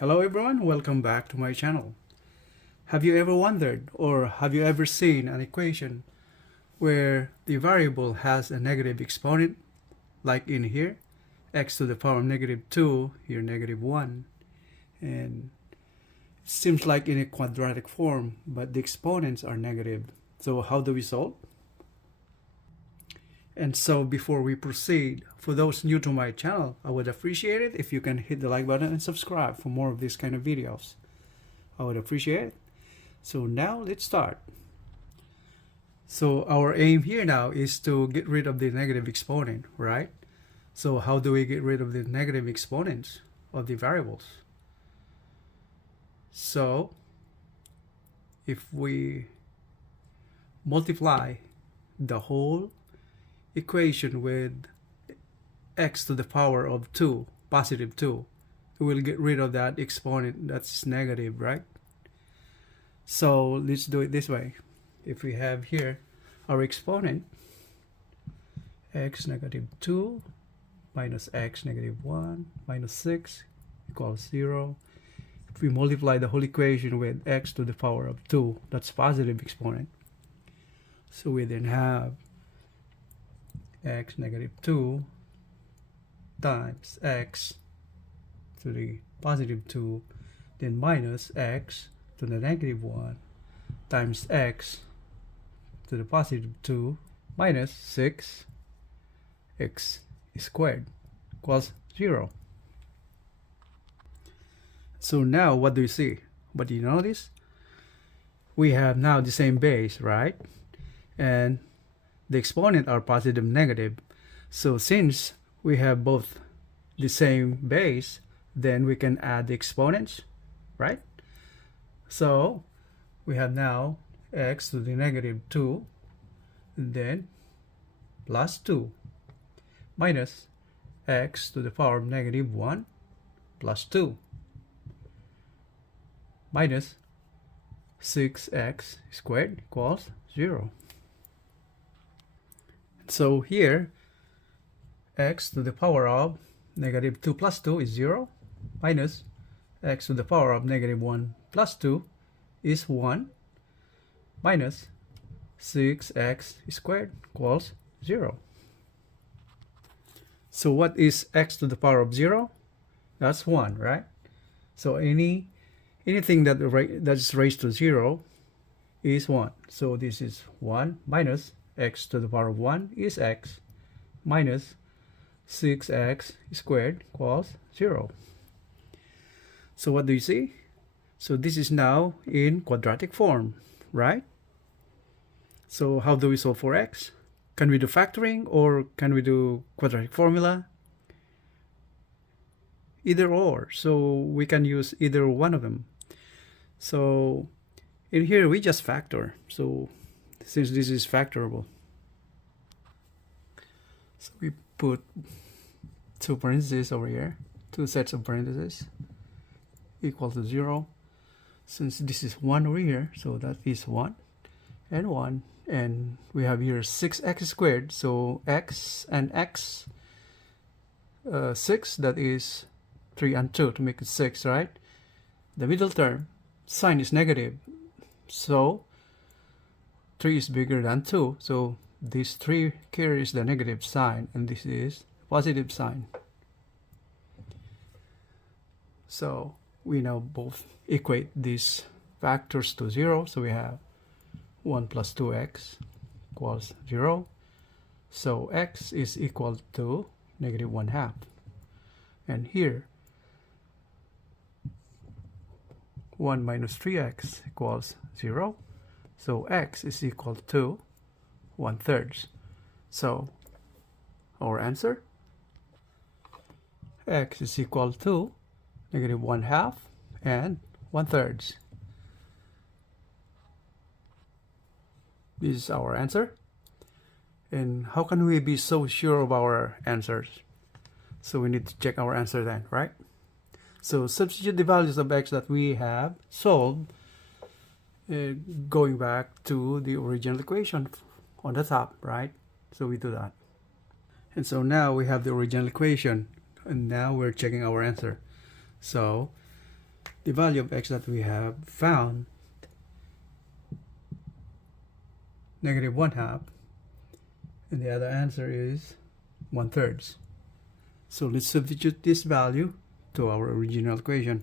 Hello everyone, welcome back to my channel. Have you ever wondered or have you ever seen an equation where the variable has a negative exponent, like in here, x to the power of -2, here -1, and it seems like in a quadratic form, but the exponents are negative. So how do we solve? And so before we proceed, for those new to my channel, I would appreciate it if you can hit the like button and subscribe for more of these kind of videos. I would appreciate it. So now let's start. So our aim here now is to get rid of the negative exponent, right? So how do we get rid of the negative exponents of the variables? So if we multiply the whole equation with x to the power of 2, positive 2, we will get rid of that exponent that's negative, right? So let's do it this way. If we have here our exponent, x -2 minus x -1 minus 6 equals 0. If we multiply the whole equation with x to the power of 2, that's positive exponent. So we then have x -2 times x to the positive 2, then minus x to the -1 times x to the positive 2 minus 6 x squared equals 0. So now what do you see? What do you notice? We have now the same base, right? And the exponent are positive and negative. So since we have both the same base, then we can add the exponents, right? So we have now x to the -2, and then plus 2 minus x to the power of -1 plus 2 minus 6x squared equals 0. So here, x to the power of -2 plus 2 is 0, minus x to the power of -1 plus 2 is 1, minus 6x squared equals 0. So what is x to the power of 0? That's 1, right? So anything that's raised to 0 is 1. So this is 1 minus x to the power of 1 is x, minus 6x squared equals 0. So what do you see? So this is now in quadratic form, right? So how do we solve for x? Can we do factoring or can we do quadratic formula? Either or. So we can use either one of them. So in here we just factor. So since this is factorable, so we put two parentheses over here, two sets of parentheses equal to 0. Since this is 1 over here, so that is 1 and 1, and we have here 6x squared, so x and x, 6, that is 3 and 2 to make it 6, right? The middle term sign is negative, so 3 is bigger than 2, so this 3 carries the negative sign and this is positive sign. So we now both equate these factors to 0, so we have 1 plus 2x equals 0. So x is equal to -1/2. And here 1 minus 3x equals 0. So x is equal to 1/3. So our answer, x is equal to -1/2 and 1/3. This is our answer. And how can we be so sure of our answers? So we need to check our answer then, right? So substitute the values of x that we have solved, going back to the original equation on the top, right? So we do that. And so now we have the original equation, and now we're checking our answer. So the value of x that we have found, negative 1/2, and the other answer is 1/3. So let's substitute this value to our original equation.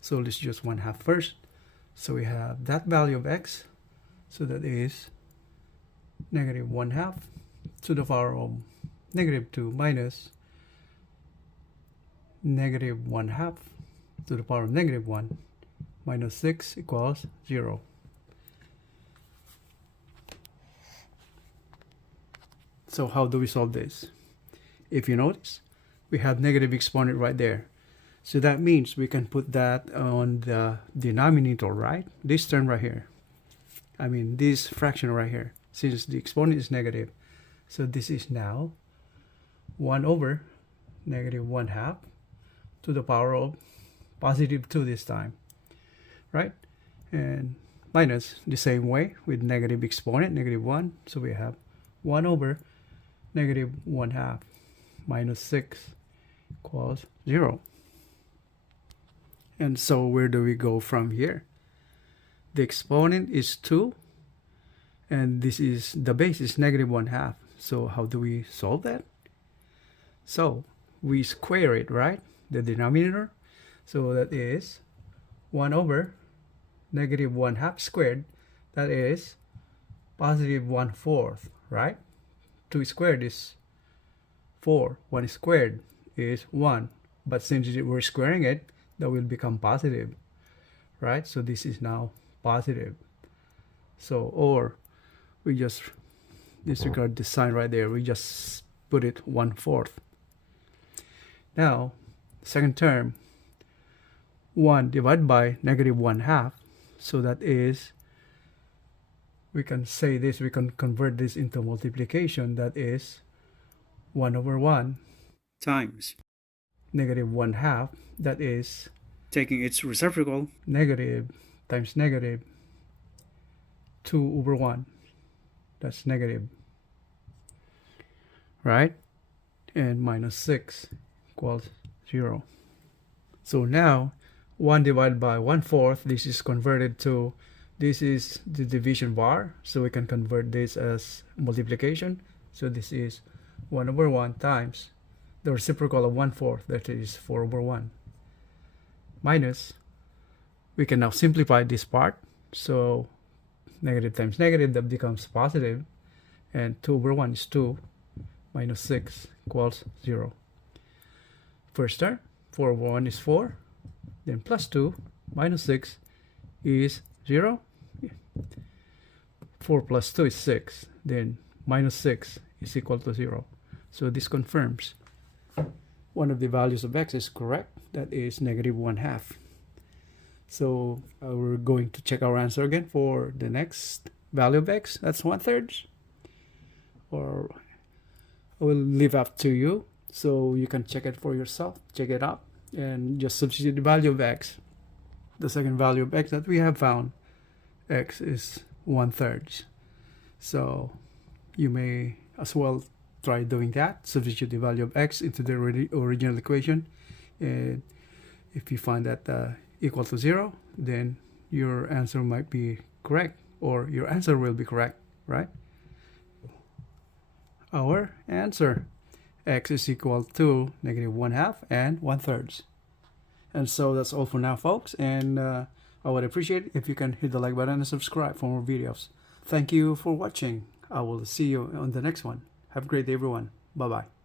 So let's use 1/2 first. So we have that value of x, so that is negative 1/2 to the power of negative 2 minus negative 1/2 to the power of negative 1 minus 6 equals 0. So how do we solve this? If you notice, we have negative exponent right there. So that means we can put that on the denominator, right? This term right here. I mean, this fraction right here, since the exponent is negative. So this is now 1 over negative 1/2 to the power of positive 2 this time, right? And minus the same way with negative exponent, negative 1. So we have 1 over negative 1/2 minus 6 equals 0. And so where do we go from here? The exponent is 2, and this is the base is negative 1/2. So how do we solve that? So we square it, right? The denominator. So that is 1 over negative 1/2 squared. That is positive 1/4, right? 2 squared is 4. 1 squared is 1. But since we're squaring it, that will become positive, right? So this is now positive. So, or we just disregard the sign right there. We just put it 1/4. Now, second term, 1 divided by negative 1/2. So that is, we can say this, we can convert this into multiplication. That is 1 over 1 times negative 1/2. That is, taking its reciprocal, negative times negative 2 over 1. That's negative, right? And minus 6 equals 0. So now 1 divided by 1/4, this is converted to, this is the division bar, so we can convert this as multiplication. So this is 1 over 1 times the reciprocal of 1/4, that is 4 over 1, minus, we can now simplify this part. So negative times negative, that becomes positive, and 2 over 1 is 2, minus 6 equals 0. First term, 4 over 1 is 4, then plus 2 minus 6 is 0. 4 plus 2 is 6, then minus 6 is equal to 0. So this confirms one of the values of x is correct. That is negative 1/2. So we're going to check our answer again for the next value of x. That's 1/3. Or I will leave up to you, so you can check it for yourself. Check it out and just substitute the value of x. The second value of x that we have found, x is 1/3. So you may as well try doing that. Substitute the value of x into the original equation, and if you find that equal to 0, then your answer might be correct, or your answer will be correct, right? Our answer, x is equal to negative 1/2 and 1/3. And so that's all for now, folks, and I would appreciate it if you can hit the like button and subscribe for more videos. Thank you for watching. I will see you on the next one. Have a great day, everyone. Bye-bye.